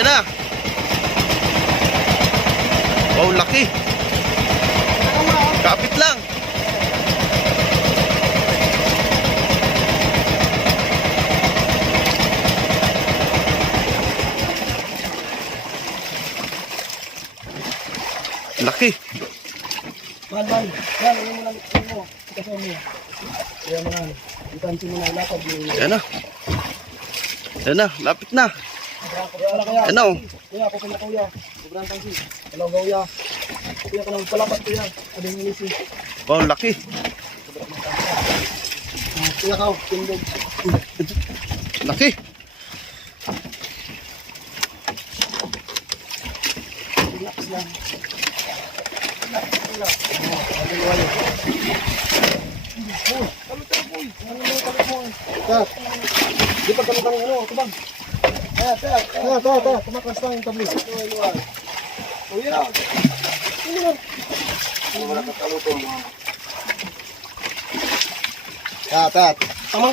Andiyan na. Wow, laki. Kapit lang. Laki. Mahal. Yan, ano mo lang. Ano mo. Ikaso mo. Kaya mga. Itansin mo na ilapag. Yan na. Yan na. Lapit na. Yan na, oh. Kuya, ako pala kuya. Sobrang tangsi. Hello, kuya. Kuya ka lang palapat kuya. Ano yung nilisi? Wow, laki. Kuya ka, tindog. Laki. Relax lang. Di pa kami ano, tubang. Kumakas lang yung tablis. Kuya. Ano ba nakakalutong? Tamang